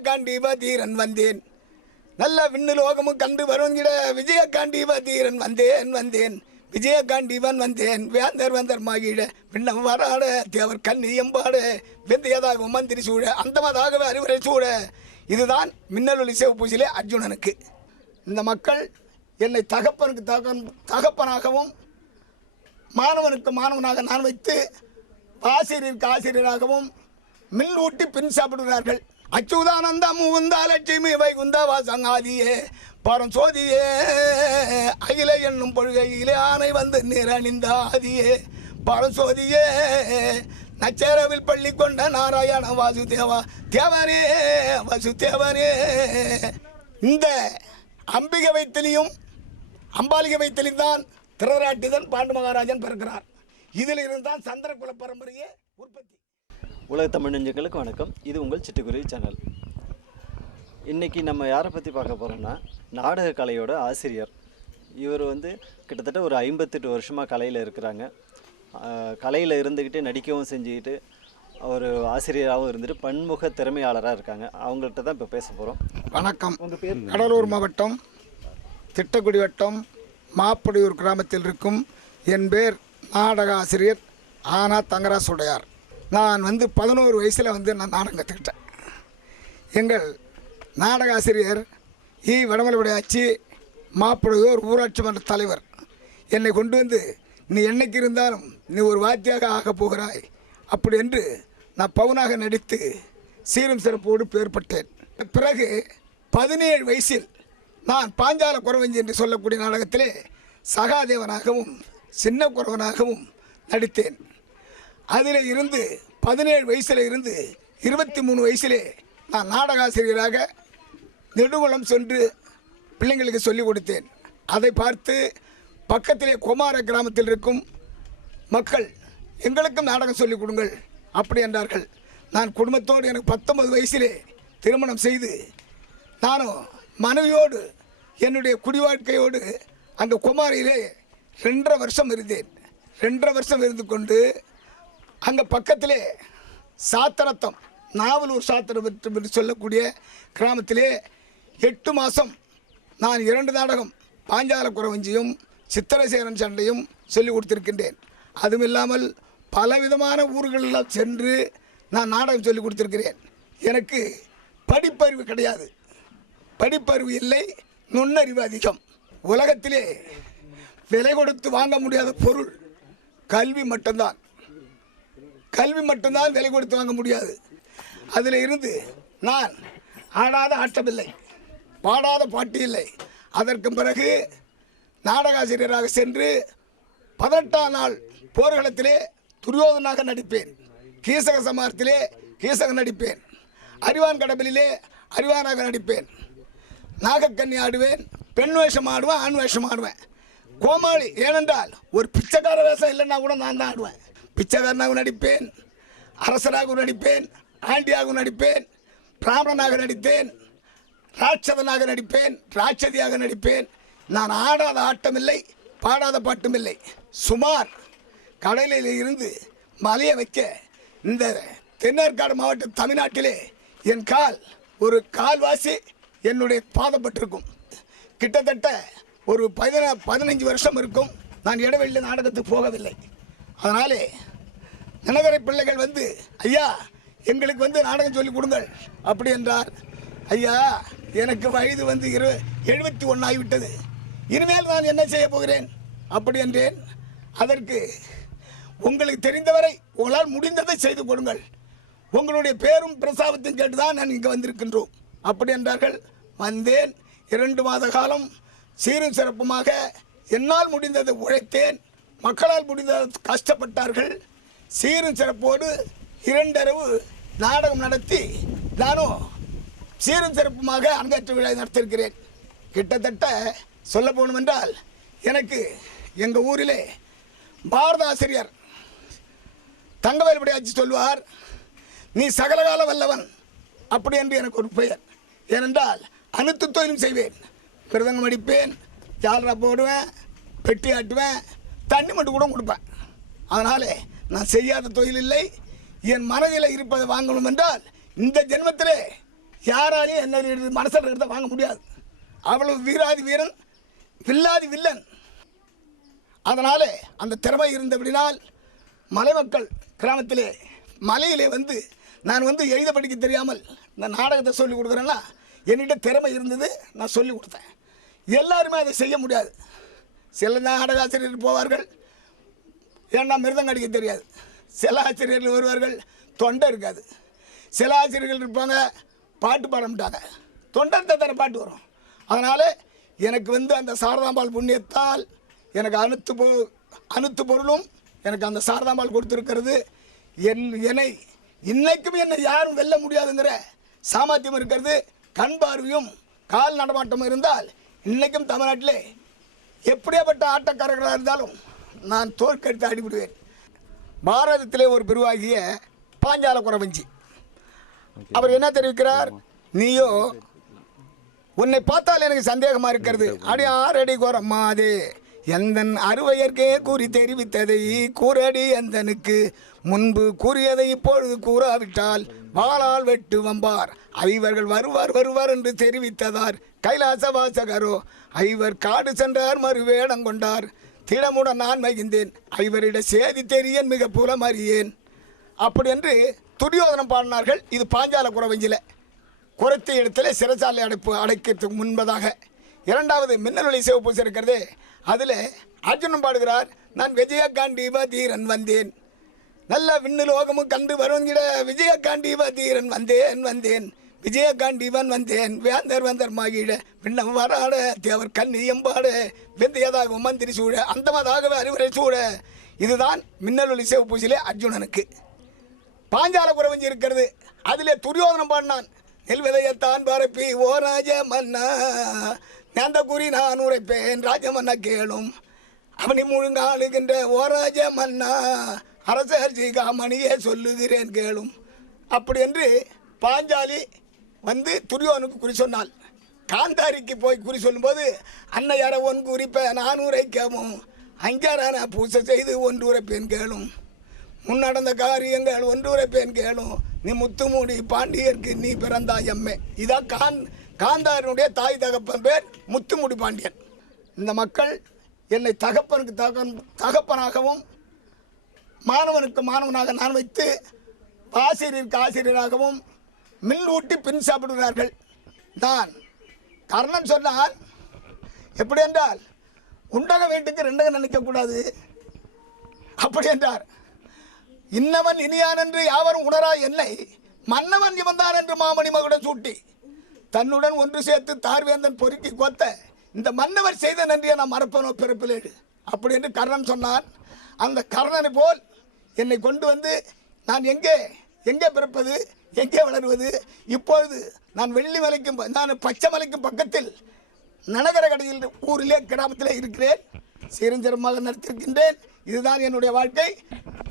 விஜயகாண்டி தீரன் வந்தேன், நல்ல விண்ணுலோகமும் கண்டு வருங்கிட விஜயகாண்டி தீரன் வந்தேன் விஜயகாண்டிவன் வந்தேன், வேந்தர் வேந்தர் மாகிட பின்னம் வராட தேவர் கண்ணி எம்பாட வெந்தையதாக மந்திரி சூழ அந்தமதாகவே அறிவுரை சூழ. இதுதான் மின்னலொலி சிவபூஜையிலே அர்ஜுனனுக்கு. இந்த மக்கள் என்னை தகப்பனுக்கு தகப்பனாகவும் மாணவனுக்கு மாணவனாக நான் வைத்து ஆசிரியருக்கு ஆசிரியராகவும் மில் ஊட்டி பின் சாப்பிடுகிறார்கள். அச்சுதானந்த முகுந்தா லட்சுமி வைகுந்தா வாசங்காதியே பரம் சோதியே அகில என்னும் பொழுகையிலே ஆனை வந்து நிறணிந்தாதியே பரம் சோதியே நச்சேரவில் பள்ளி கொண்ட நாராயண வாசுதேவா தேவனே வசுதேவனே. இந்த அம்பிகை வைத்திலையும் அம்பாலிகை வைத்திலையும் தான் திருராட்டிதன் பாண்டு மகாராஜன் பிறக்கிறார். இதில் இருந்தால் சந்திரகுல பரம்பரையே உற்பத்தி. உலக தமிழ் நெஞ்சங்களுக்கு வணக்கம். இது உங்கள் சிட்டுக்குருவி சேனல். இன்றைக்கி நம்ம யாரை பற்றி பார்க்க போகிறோம்னா, நாடக கலையோட ஆசிரியர். இவர் கிட்டத்தட்ட ஒரு 58 வருஷமாக கலையில் இருக்கிறாங்க. கலையில் இருந்துக்கிட்டு நடிக்கவும் செஞ்சுக்கிட்டு ஒரு ஆசிரியராகவும் இருந்துட்டு பன்முக திறமையாளராக இருக்காங்க. அவங்கள்ட்ட தான் இப்போ பேச போகிறோம். வணக்கம். உங்கள் பேர்? கடலூர் மாவட்டம் திட்டக்குடி வட்டம் மாப்படியூர் கிராமத்தில் இருக்கும் என் பேர் நாடக ஆசிரியர் ஆனா தங்கராசு உடையார். நான் 11 வயசில் நான் நாடகம் கற்றுக்கிட்டேன். எங்கள் நாடக ஆசிரியர் வடமலைபடியாச்சி மாப்படியூர் ஊராட்சி மன்ற தலைவர் என்னை கொண்டு வந்து, நீ என்னைக்கு இருந்தாலும் நீ ஒரு வாத்தியாக ஆகப் போகிறாய் அப்படி என்று நான் பவுனாக நடித்து சீரும் சிறப்போடு பெயர்பட்டேன். பிறகு 17 வயசில் நான் பாஞ்சால குறவஞ்சி என்று சொல்லக்கூடிய நாடகத்திலே சகாதேவனாகவும் சின்ன குறவனாகவும் நடித்தேன். அதில் இருந்து 17 வயசில் இருந்து 23 வயசிலே நான் நாடகாசிரியராக நெடுங்குளம் சென்று பிள்ளைங்களுக்கு சொல்லிக் கொடுத்தேன். அதை பார்த்து பக்கத்திலே குமார கிராமத்தில் இருக்கும் மக்கள் எங்களுக்கும் நாடகம் சொல்லிக் கொடுங்கள் அப்படி என்றார்கள். நான் குடும்பத்தோடு எனக்கு 19 வயசிலே திருமணம் செய்து நானும் மனைவியோடு என்னுடைய குடி வாழ்க்கையோடு அந்த குமாரியிலே 2.5 வருஷம் இருந்தேன். 2.5 வருஷம் இருந்து கொண்டு அங்கே பக்கத்திலே சாத்தரத்தம் நாவலூர் சாத்திரம் என்று சொல்லக்கூடிய கிராமத்திலே 8 மாதம் நான் 2 நாடகம் பாஞ்சால குறவஞ்சியும் சித்திரசேரன் சண்டையும் சொல்லிக் கொடுத்திருக்கின்றேன். அதுவும் இல்லாமல் பலவிதமான ஊர்களெல்லாம் சென்று நான் நாடகம் சொல்லிக் கொடுத்திருக்கிறேன். எனக்கு படிப்பறிவு கிடையாது, படிப்பறிவு இல்லை, நுண்ணறிவு அதிகம். உலகத்திலே விலை கொடுத்து வாங்க முடியாத பொருள் கல்வி மட்டும்தான். கல்வி மட்டும்தான் விலை கொடுத்து வாங்க முடியாது. அதில் இருந்து நான் ஆடாத ஆட்டமில்லை, பாடாத பாட்டு இல்லை. அதற்கு பிறகு நாடகாசிரியராக சென்று 18ஆம் நாள் போர்க்களத்திலே துரியோதனாக நடிப்பேன். கீசக சமாரத்திலே கீசக நடிப்பேன். அறிவான் கடவுளிலே அறிவானாக நடிப்பேன். நாகக்கண்ணி ஆடுவேன், பெண் வேஷம் ஆடுவேன், ஆண் வேஷம் ஆடுவேன். கோமாளி ஏனென்றால் ஒரு பிச்சைக்கார வேஷம் இல்லைன்னா கூட நான் தான் ஆடுவேன். பிச்சைக்காரனாக நடிப்பேன், அரசராக நடிப்பேன், ஆண்டியாக நடிப்பேன், பிராமணனாக நடித்தேன், ராட்சதனாக நடிப்பேன், ராட்சதியாக நடிப்பேன். நான் ஆடாத ஆட்டமில்லை, பாடாத பாட்டும் இல்லை. சுமார் கடலில் இருந்து மலையை வைக்க இந்த தென்னார்காடு மாவட்ட தமிழ்நாட்டிலே என் கால் ஒரு கால்வாசி என்னுடைய பாதப்பட்டிருக்கும். கிட்டத்தட்ட ஒரு 15 வருஷம் இருக்கும் நான் இடைவெளியில் நாடகத்துக்கு போகவில்லை. அதனாலே நகரை பிள்ளைகள் ஐயா எங்களுக்கு நாடகம் சொல்லிக் கொடுங்கள் அப்படி என்றார். ஐயா எனக்கு வயது 71 ஆகிவிட்டது, இனிமேல் நான் என்ன செய்ய போகிறேன் அப்படி என்றேன். அதற்கு உங்களுக்கு தெரிந்தவரை உங்களால் முடிந்ததை செய்து கொடுங்கள், உங்களுடைய பேரும் பிரசாபத்தையும் கேட்டுதான் நான் இங்கே வந்திருக்கின்றோம் அப்படி என்றார்கள். வந்தேன். 2 மாத காலம் சீரும் சிறப்புமாக என்னால் முடிந்ததை உழைத்தேன். மக்களால் முடிந்ததை கஷ்டப்பட்டார்கள். சீரும் சிறப்போடு 2 இரவு நாடகம் நடத்தி நானும் சீரும் சிறப்புமாக அரங்கேற்ற விழா நடத்தியிருக்கிறேன். கிட்டத்தட்ட சொல்ல போகணும் என்றால் எனக்கு எங்கள் ஊரிலே பாரத ஆசிரியர் தங்கவேலுபடியாச்சி சொல்வார், நீ சகலகால வல்லவன் அப்படி என்று எனக்கு ஒரு பெயர். ஏனென்றால் அனைத்து தொழிலும் செய்வேன். மிருதங்கம் அடிப்பேன், ஜாலரா போடுவேன், பெட்டி ஆட்டுவேன், தண்ணி மட்டும் கூட கொடுப்பேன். அதனாலே நான் செய்யாத தொழில் இல்லை. என் மனதில் இருப்பதை வாங்கணும் என்றால் இந்த ஜென்மத்திலே யாராலையும் என்ன மனசில் எடுத்த வாங்க முடியாது. அவ்வளவு வீராதி வீரன், வில்லாதி வில்லன். அதனால் அந்த திறமை இருந்தபடினால் மலை மக்கள் கிராமத்திலே மலையிலே வந்து நான் வந்து எழுத படிக்க தெரியாமல் இந்த நாடகத்தை சொல்லிக் கொடுக்குறேன்னா என்னிட்ட திறமை இருந்தது, நான் சொல்லிக் கொடுத்தேன். எல்லாருமே அதை செய்ய முடியாது. சில நாடக ஆசிரியர்கள் போவார்கள், ஏன்னா மிருதம் அடிக்க தெரியாது. சில ஆசிரியர்கள் வருவார்கள், தொண்டை இருக்காது. சில ஆசிரியர்கள் இருப்பாங்க, பாட்டு பாட மாட்டாங்க, தொண்டை தானே பாட்டு வரும். அதனால் எனக்கு வந்து அந்த சாரதாம்பாள் புண்ணியத்தால் எனக்கு அனுத்து பொருளும் எனக்கு அந்த சாரதாம்பாள் கொடுத்துருக்கிறது. என்னை இன்னைக்கும் என்னை யாரும் வெல்ல முடியாதுங்கிற சாமர்த்தியம் இருக்கிறது. கண் பார்வையும் கால் நடமாட்டமும் இருந்தால் இன்றைக்கும் தமிழ்நாட்டிலே எப்படியாப்பட்ட ஆட்டக்காரர்களாக இருந்தாலும் நான் தோற்கடித்து அடிபடுவேன். பாரதத்திலே ஒரு பெருவாகிய பாஞ்சால குறவஞ்சி அவர் என்ன தெரிவிக்கிறார், நீயோ உன்னை பார்த்தால் எனக்கு சந்தேகமாக இருக்கிறது. அடி 6 அடி குறமாதே எந்தன் அறுவையற்கே கூறி தெரிவித்ததை கூறடி எந்தனுக்கு முன்பு கூறியதை இப்பொழுது கூறாவிட்டால் வாளால் வெட்டு வம்பார். ஐவர்கள் வருவார் என்று தெரிவித்ததார் கைலாச வாசகரோ. ஐவர் காடு சென்றார் மறுவேடம் கொண்டார் திடமுடன் நான் மகிழ்ந்தேன். ஐவரிட சேதி தெரியன் மிக புலம் அறியேன். அப்படி என்று துரியோதனம் பாடினார்கள். இது பாஞ்சால குறவஞ்சில குறைத்த இடத்துல சிறைச்சாலை அடைக்கிறதுக்கு முன்பதாக. இரண்டாவது மின்னலொளி சிவப்பூசி இருக்கிறதே, அதில் அர்ஜுனன் பாடுகிறார், நான் விஜயகாண்டீவ தீரன் வந்தேன், நல்ல விண்ணுலோகமும் கண்டு வருங்கிட விஜயகாண்டீவ தீரன் வந்தேன் விஜயகாண்டீவன் வந்தேன் வேந்தர் வந்தர் மாகிட விண்ணம் வராட தேவர் கண்ணி எம்பாட வெந்தையதாக மந்திரி சூழ அந்தமதாகவே அறிவுரை சூழ. இதுதான் மின்னலொளி சிவப்பூசிலே அர்ஜுனனுக்கு. பாஞ்சால குறவஞ்சி இருக்கிறது, அதிலே துரியோதனம் பாடினான், நெல் விதையத்தான் பரப்பி ஓ ராஜ மன்னா நேந்த குறி நான் உரைப்பேன் ராஜமன்னா கேளும் அவனி முழுங்காளுகின்ற ஓ ராஜ மன்னா அரசர் ஜீகாமணியே சொல்லுகிறேன் கேளும். அப்படி என்று பாஞ்சாலி வந்து துரியோனுக்கு குறி சொன்னாள். காந்தாரிக்கு போய் குறி சொல்லும்போது அன்னையார ஒன் குறிப்ப நான் உரைக்கவும் அங்கேறான பூசை செய்து ஒன்று உரைப்பேன் கேளும் முன்னடந்த காரியங்கள் ஒன்று உரைப்பேன் கேளும் நீ முத்துமூடி பாண்டியருக்கு நீ பிறந்தாய் எம்மே. இதான் காந்தாரனுடைய தாய் தகப்பன் பேர் முத்துமுடி பாண்டியன். இந்த மக்கள் என்னை தகப்பனாகவும் மாணவனுக்கு மாணவனாக நான் வைத்து ஆசிரியருக்கு ஆசிரியராகவும் மில் ஊட்டி பின் சாப்பிடுகிறார்கள். நான் கர்ணன் சொன்னால் எப்படி என்றால் உண்டக வீட்டுக்கு ரெண்டக நினைக்கக்கூடாது அப்படி என்றார். இன்னவன் இனியான் என்று யாவரும் உணரா என்னை மன்னவன் இவன்தான் என்று மாமணி மகுடன் சூட்டி தன்னுடன் ஒன்று சேர்த்து தார்வேந்தன் பொறுக்கி கோத்த இந்த மன்னவர் செய்த நன்றியை நான் மறப்பனோ பிறப்பிலேடு அப்படி என்று கர்ணன் சொன்னான். அந்த கர்ணனை போல் என்னை கொண்டு வந்து நான் எங்கே பிறப்பது, எங்கே வளருவது? இப்பொழுது நான் வெள்ளி மலைக்கும் நான் பச்சை மலைக்கும் பக்கத்தில் நனகர கடையில் ஊரிலே கிராமத்தில் இருக்கிறேன். சீரஞ்சரமாக நடத்திருக்கின்றேன். இதுதான் என்னுடைய வாழ்க்கை.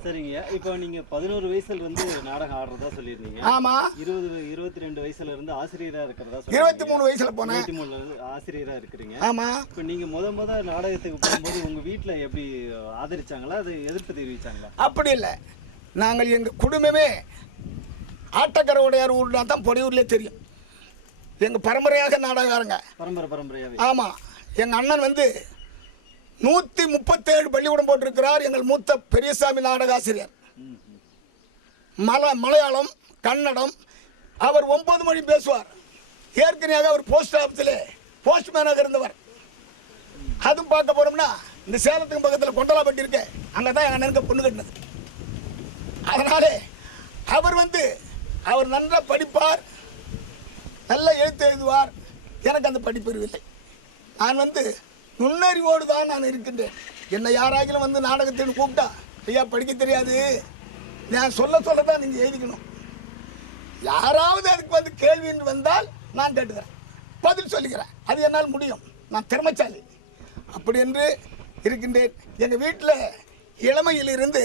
சரிங்க. இப்போ நீங்கள் 11 வயசுல இருந்து நாடகம் ஆடுறதா சொல்லியிருந்தீங்க. ஆமாம். 22 வயசுல இருந்து ஆசிரியராக இருக்கிறதா 23 வயசுல போனேன். 23 ஆசிரியராக இருக்கிறீங்க. ஆமாம். இப்போ நீங்கள் முத நாடகத்துக்கு போகும்போது உங்கள் வீட்டில் எப்படி ஆதரிச்சாங்களா, அதை எதிர்ப்பு தெரிவிச்சாங்களா? அப்படி இல்லை. நாங்கள் எங்கள் குடும்பமே ஆட்டக்கரை உடையார் ஊர்னா தான் பொடியூர்லேயே தெரியும். எங்கள் பரம்பரையாக நாடகாரங்க. பரம்பரையாகவே. ஆமாம். எங்கள் அண்ணன் வந்து 137 பள்ளிக்கூடம் போட்டிருக்கிறார். எங்கள் மூத்த பெரியசாமி நாடகாசிரியர். மலையாளம், கன்னடம். அவர் 9 மொழி பேசுவார். ஏற்கனவே அவர் போஸ்ட் ஆஃபீஸில் போஸ்ட்மேனாக இருந்தவர். அதுவும் பார்க்க போகிறோம்னா இந்த சேலத்துக்கு பக்கத்தில் கொண்டலாப்பட்டி இருக்கு, அங்கே தான் எங்கள் அண்ணனுக்கு பொண்ணு கட்டினது. அதனாலே அவர் நல்லா படிப்பார், நல்ல எழுத்து எழுதுவார். எனக்கு அந்த படிப்பறிவு இல்லை. நான் நுண்ணறிவோடு தான் நான் இருக்கின்றேன். என்னை யாராகிலும் நாடகத்தில் கூப்பிட்டா ஐயா படிக்க தெரியாது, நான் சொல்ல தான் நீங்கள் எழுதிக்கணும். யாராவது அதுக்கு கேள்வின்னு வந்தால் நான் கேட்டுக்கிறேன், பதில் சொல்லிக்கிறேன். அது என்னால் முடியும். நான் திறமைசாலி. அப்படி என்று இருக்கின்றேன். எங்கள் வீட்டில் இளமையிலிருந்து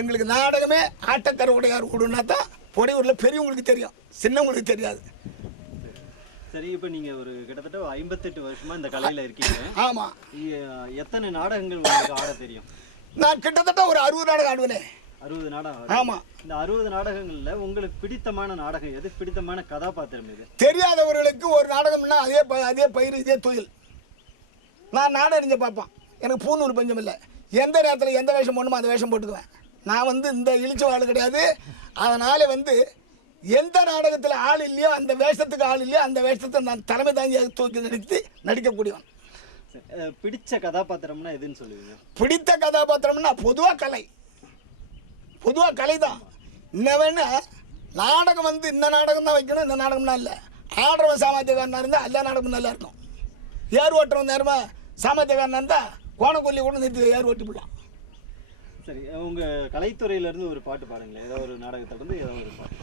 எங்களுக்கு நாடகமே ஆட்டக்கரை உடையார் கூடுனா தான் பொடையூரில் பெரியவங்களுக்கு தெரியும், சின்னவங்களுக்கு தெரியாது. சரி, இப்போ நீங்கள் ஒரு கிட்டத்தட்ட 58 வருஷமாக இந்த கலையில் இருக்கீங்க. ஆமாம். எத்தனை நாடகங்கள் உங்களுக்கு ஆட தெரியும்? நான் கிட்டத்தட்ட ஒரு 60 நாடகம் ஆடுவேனே. 60 நாடகம். ஆமாம். இந்த 60 நாடகங்களில் உங்களுக்கு பிடித்தமான நாடகம் எது? பிடித்தமான கதாபாத்திரம் எது? தெரியாதவர்களுக்கு ஒரு நாடகம்னா அதே பயிர் இதே தொழில். நான் நாடகம் அறிஞ்ச பார்ப்பேன். எனக்கு பூநூறு பஞ்சம் இல்லை. எந்த நேரத்தில் எந்த வேஷம் போடணுமோ அந்த வேஷம் போட்டுக்குவேன். நான் இந்த இழிச்ச ஆள் கிடையாது. அதனால் எந்த நாடகத்தில் ஆள் இல்லையோ அந்த வேஷத்துக்கு ஆள் இல்லையோ அந்த வேஷத்தை நான் தலைமை தாங்கி தூக்கி நடிக்கக்கூடியவன். பிடிச்ச கதாபாத்திரம்னா எதுன்னு சொல்லுவீங்க? பிடித்த கதாபாத்திரம்னா பொதுவாக கலை தான். இன்னவேன்னா நாடகம் இந்த நாடகம் தான் வைக்கணும், இந்த நாடகம்னா இல்லை. ஆடுறவன் சாமர்த்தியக்காரனாக இருந்தால் எல்லா நாடகமும் நல்லா இருக்கும். ஏர் ஓட்டுறவன் நேரமாக சாமர்த்தியக்காரனாக இருந்தால் கோணக்கொல்லி கூட நிறுத்தி ஏர் ஓட்டி போடலாம். சரி, உங்கள் கலைத்துறையிலேருந்து ஒரு பாட்டு பாடுங்களேன். ஏதோ ஒரு நாடகத்திலேருந்து ஏதோ ஒரு பாட்டு.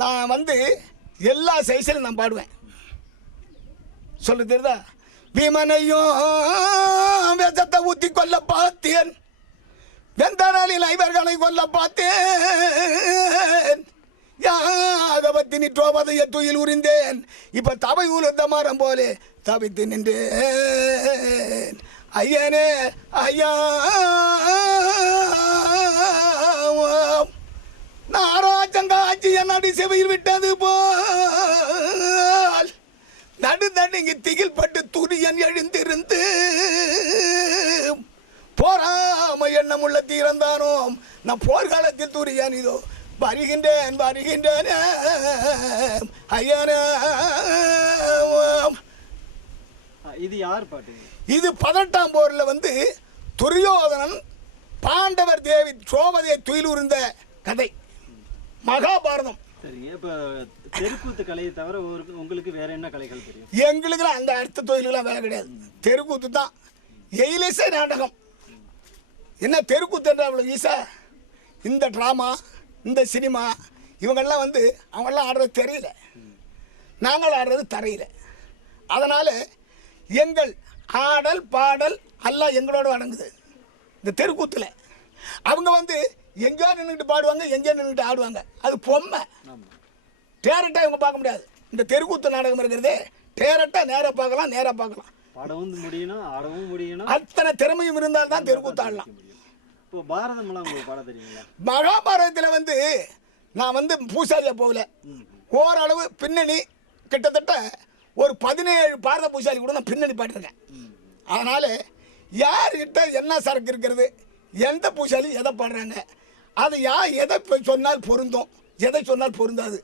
நான் எல்லா சைஸிலும் நான் பாடுவேன். சொல்ல தெரியுதா? பீமனையும் விஷத்தை ஊற்றி கொல்ல பார்த்தேன், வெந்த நாளில் ஐவர்களை கொல்ல பார்த்தேன், யாகவத்தினி டோபதைய துயில் உரிந்தேன், இப்ப தவை உளுந்த மரம் போலே தவித்து நின்றேன். ஐயனே ஐயா நாராஜங்காட்சி என்னடி செவையில் விட்டது போல் நடுநடுங்கி திகில் பட்டு துரியன் எழுந்திருந்து போராம எண்ணமுள்ள தீரந்தானோம். நான் போர்க்காலத்தில் துரியன் இதோ வருகின்றேன் ஐயனே. இது யார் பாட்டு? இது 18ஆம் போரில் துரியோதனன் பாண்டவர் தேவி சோபதையை துயிலுரிந்த கதை, மகாபாரதம். சரிங்க. இப்போ தெருக்கூத்து கலையை தவிர உங்களுக்கு வேற என்ன கலைகள் தெரியும்? எங்களுக்குலாம் அந்த அடுத்த தொழிலுக்கெல்லாம் வேலை கிடையாது. தெருக்கூத்து தான். எயிலேசே நாடகம். என்ன தெருக்கூத்துன்ற அவ்வளோ ஈஸா? இந்த ட்ராமா, இந்த சினிமா இவங்கெல்லாம் அவங்கெல்லாம் ஆடுறது தெரியல, நாங்கள் ஆடுறது தரையில். அதனால் எங்கள் ஆடல் பாடல் எல்லாம் எங்களோட அடங்குது. இந்த தெருக்கூத்தில் அவங்க எங்கேயோ நின்றுட்டு பாடுவாங்க, எங்கேயோ நின்றுட்டு ஆடுவாங்க. அது பொம்மை. டேரக்டாக இவங்க பார்க்க முடியாது. இந்த தெருக்கூத்து நாடகம் இருக்கிறதே டேரக்டாக நேராக பார்க்கலாம். பாடவும் முடியணும், ஆடவும் முடியணும். அத்தனை திறமையும் இருந்தால் தான் தெருக்கூத்து ஆடலாம். இப்போ பாரதம்லாம் உங்களுக்கு பாட தெரியுங்களா? மகாபாரதத்தில் நான் பூசாரியாக போகல. ஓரளவு பின்னணி கிட்டத்தட்ட ஒரு 17 பாரத பூசாரி கூட நான் பின்னணி பாடிருக்கேன். அதனால் யார்கிட்ட என்ன சரக்கு இருக்கிறது, எந்த பூசாரி எதை பாடுறாங்க, அது எதை சொன்னால் பொருந்தும், எதை சொன்னால் பொருந்தாது,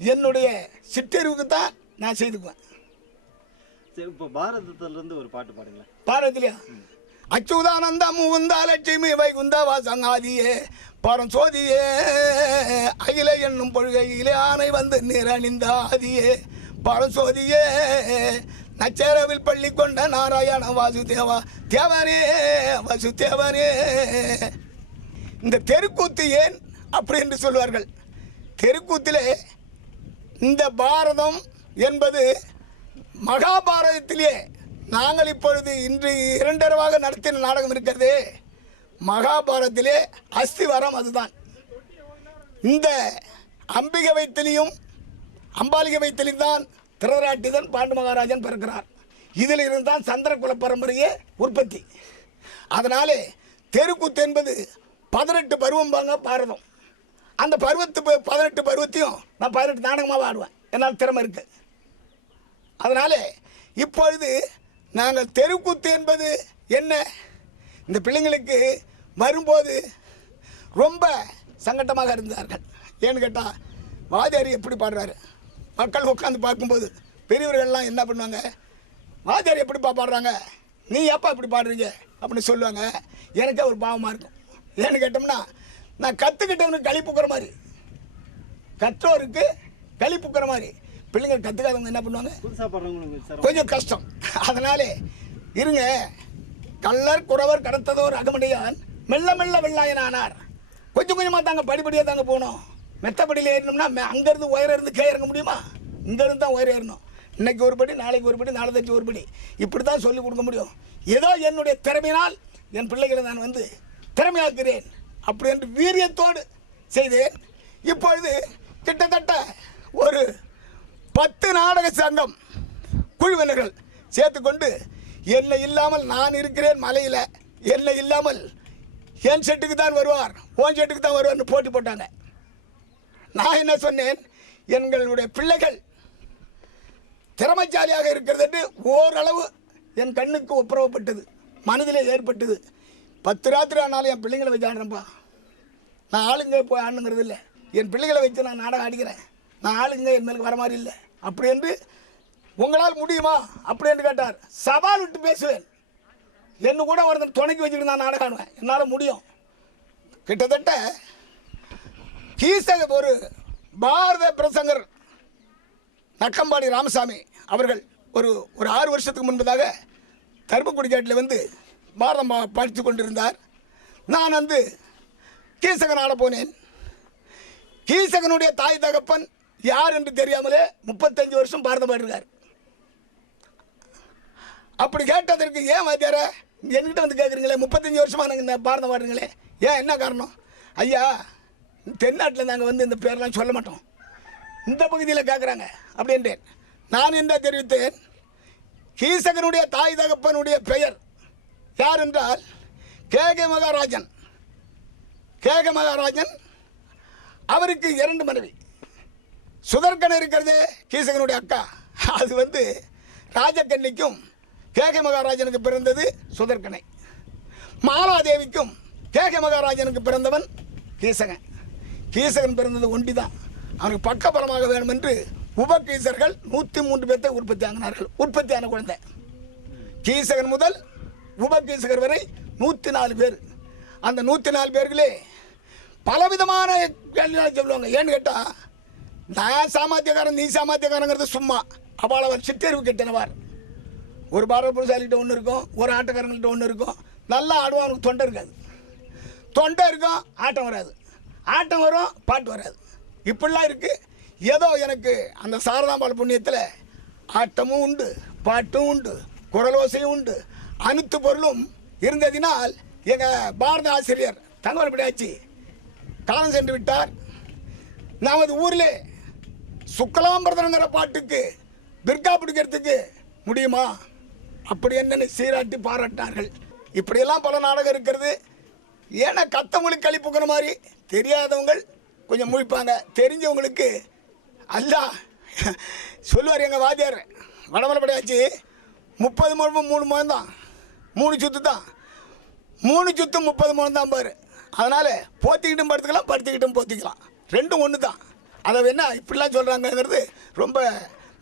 என்னுடைய சிற்றறிவுக்கு தான் நான் செய்துக்குவேன். சரி, இப்போ பாரதத்திலிருந்து ஒரு பாட்டு பாடுங்களேன். பாரதத்திலையா? அச்சுதானந்த முகுந்தா லட்சுமி வைகுந்த வாசங்காதியே பரம் சோதியே அகில என்னும் பொழுகையிலே ஆணை நீரணிந்த ஆதியே பரசோதியே நச்சரவில் பள்ளி கொண்ட நாராயண வாசுதேவா வசுதேவனே. இந்த தெருக்கூத்து ஏன் அப்படி என்று சொல்வார்கள். தெருக்கூத்திலே இந்த பாரதம் என்பது மகாபாரதத்திலே நாங்கள் இப்பொழுது இன்று 2 நடத்தின நாடகம் இருக்கிறதே, மகாபாரதத்திலே அஸ்திவாரம் அதுதான். இந்த அம்பிகை வைத்திலையும் அம்பாலிகை வைத்திலையும் தான் திருதராட்டிதன் பாண்டு மகாராஜன் பிறக்கிறார். இதில் இருந்தால் சந்திரகுல பரம்பரையே உற்பத்தி. அதனாலே தெருக்கூத்து என்பது 18 பருவம் பாங்க பாரதம். அந்த 18 பருவத்தையும் நான் 18 நாடகமாக ஆடுவேன். என்னால் திறமை இருக்கு. அதனாலே இப்பொழுது நாங்கள் தெருக்கூத்து என்பது என்ன, இந்த பிள்ளைங்களுக்கு வரும்போது ரொம்ப சங்கட்டமாக இருந்தார்கள். ஏன்னு கேட்டால் வாத்தியாரி எப்படி பாடுறாரு, மக்கள் உட்காந்து பார்க்கும்போது பெரியவர்கள்லாம் என்ன பண்ணுவாங்க, வாத்தியார் எப்படிப்பா பாடுறாங்க, நீ எப்போ இப்படி பாடுறீங்க அப்படின்னு சொல்லுவாங்க. எனக்கே ஒரு பாவமாக இருக்கும். ஏன்னு கேட்டோம்னா நான் கற்றுக்கிட்டவனுக்கு களிப்புக்கிற மாதிரி, கற்றோருக்கு களிப்புக்கிற மாதிரி, பிள்ளைங்க கற்றுக்காதவங்க என்ன பண்ணுவாங்க, கொஞ்சம் கஷ்டம். அதனாலே இருங்க, கள்ளர் குறவர் கடத்ததோர் அகமடையான் மெல்ல மெல்ல வெள்ளாயனானார். கொஞ்சம் கொஞ்சமாக தாங்க படிப்படியாக தாங்க போகணும். மெத்தப்படியில் ஏறணும்னா அங்கேருந்து உயரம் இருந்து கீழே இறங்க முடியுமா? இங்கேருந்து தான் உயரம் ஏறணும். இன்றைக்கி ஒரு படி, நாளைக்கு ஒரு படி, நாளை தச்சு ஒரு படி, இப்படி தான் சொல்லிக் கொடுக்க முடியும். ஏதோ என்னுடைய திறமையினால் என் பிள்ளைகளை நான் திறமையாக்குகிறேன் அப்படி என்று வீரியத்தோடு செய்தேன். இப்பொழுது கிட்டத்தட்ட ஒரு 10 நாடக சங்கம் குழுவினர்கள் சேர்த்துக்கொண்டு என்னை இல்லாமல் நான் இருக்கிறேன் மலையில், என்னை இல்லாமல் என் செட்டுக்கு தான் வருவார், உன் செட்டுக்கு தான் வருவார்னு போட்டி போட்டாங்க. நான் என்ன சொன்னேன், எங்களுடைய பிள்ளைகள் திறமைசாலியாக இருக்கிறது என்று ஓரளவு என் கண்ணுக்கு ஒப்புரவப்பட்டது, மனதிலே ஏற்பட்டது. 10 ராத்திரி ஆனாலும் என் பிள்ளைங்களை வச்சு ஆடுறேன்ப்பா. நான் ஆளுங்க போய் ஆடணுங்கிறது இல்லை, என் பிள்ளைகளை வச்சு நான் நாடகம் ஆடிக்கிறேன். நான் ஆளுங்க என் மேலுக்கு வர மாதிரி இல்லை. அப்படி என்று உங்களால் முடியுமா அப்படி என்று கேட்டார். சவால் விட்டு பேசுவேன். என்ன கூட ஒருத்தர் துணைக்கு வச்சுட்டு நான் நாடகம் ஆடுவேன், என்னால் முடியும். கிட்டத்தட்ட கீசக ஒரு பாரத பிரசங்கர் நக்கம்பாடி ராமசாமி அவர்கள் ஒரு 6 வருஷத்துக்கு முன்பதாக தர்மக்குடி கேட்டில் வந்து பாரதம் படித்து கொண்டிருந்தார். நான் வந்து கீசகன் ஆட போனேன். கீசகனுடைய தாய் தகப்பன் யார் என்று தெரியாமலே 35 வருஷம் பாரதம் பாடிருக்கார். அப்படி கேட்டதற்கு ஏன் வாத்தியார என்கிட்ட வந்து கேட்குறீங்களே, 35 வருஷமாக நாங்கள் பாரதம் பாடுறீங்களே, ஏன் என்ன காரணம்? ஐயா, தென்னாட்டில் நாங்கள் வந்து இந்த பேரெல்லாம் சொல்ல மாட்டோம், இந்த பகுதியில் கேட்குறாங்க அப்படின்றேன். நான் என்ன தெரிவித்தேன், கீசகனுடைய தாய் தகப்பனுடைய பெயர் யார் என்றால் கேகே மகாராஜன். கேகே மகாராஜன் அவருக்கு 2 மனைவி. சுதர்கனை இருக்கிறதே கீசகனுடைய அக்கா, அது வந்து ராஜக்கண்ணிக்கும் கேகே மகாராஜனுக்கு பிறந்தது சுதர்கனை. மாலாதேவிக்கும் கேகே மகாராஜனுக்கு பிறந்தவன் கீசகன். கீசகன் பிறந்தது ஒண்டி தான். அவனுக்கு பக்கபலமாக வேணும் என்று உபகீசர்கள் 103 பேர்த்தை உற்பத்தி ஆகினார்கள். உற்பத்தியான குழந்தை கீசகன் முதல் உபகீசகர் வரை 104 பேர். அந்த 104 பேர்களே பலவிதமான கேள்வி சொல்லுவாங்க. ஏன்னு கேட்டால், நான் சாமர்த்தியக்காரன் நீ சாமர்த்தியக்காரங்கிறது சும்மா. அவள் அவர் சித்தறிவு கட்டினவார். ஒரு பாரதபுரசாலிகிட்ட ஒன்று இருக்கும், ஒரு ஆட்டக்காரங்கள்ட்ட ஒன்று இருக்கும். நல்லா ஆடுவான், அவனுக்கு தொண்டை இருக்காது. தொண்டை இருக்கும், ஆட்டம் வராது. ஆட்டம் வரும், பாட்டு வராது. இப்படிலாம் இருக்குது. ஏதோ எனக்கு அந்த சாரதாம்பாள் புண்ணியத்தில் ஆட்டமும் உண்டு, பாட்டும் உண்டு, குரலோசையும் உண்டு, அனைத்து பொருளும் இருந்ததினால் எங்கள் பாரத ஆசிரியர் தங்கவரப்படியாச்சு காலம் சென்று விட்டார். நமது ஊரில் சுக்கலாம்பிரதங்கிற பாட்டுக்கு பிர்கா பிடிக்கிறதுக்கு முடியுமா அப்படி என்னன்னு சீராட்டி பாராட்டினார்கள். இப்படியெல்லாம் பல நாடகம் இருக்கிறது. ஏன்னா கத்தவங்களுக்கு கழிப்புக்கிற மாதிரி தெரியாதவங்க கொஞ்சம் முழிப்பாங்க, தெரிஞ்சவங்களுக்கு அல்ல சொல்லுவார். எங்கள் வாத்தியார் வடமலைப்படையாச்சு 30 முழமும் 3 முழம் தான், 3 சுத்து தான், 3 சுத்தும் 30 முழம் தான் பாரு. அதனால் போத்திக்கிட்டும் படுத்துக்கலாம், படுத்துக்கிட்டும் போத்திக்கலாம், ரெண்டும் ஒன்று தான். அதை என்ன இப்படிலாம் சொல்கிறாங்கங்கிறது ரொம்ப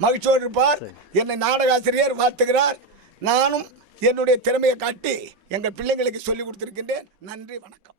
மகிழ்ச்சியோடு இருப்பார். என்னை நாடக ஆசிரியர் வாழ்த்துகிறார். நானும் என்னுடைய திறமையை காட்டி எங்கள் பிள்ளைங்களுக்கு சொல்லிக் கொடுத்துருக்கின்றேன். நன்றி, வணக்கம்.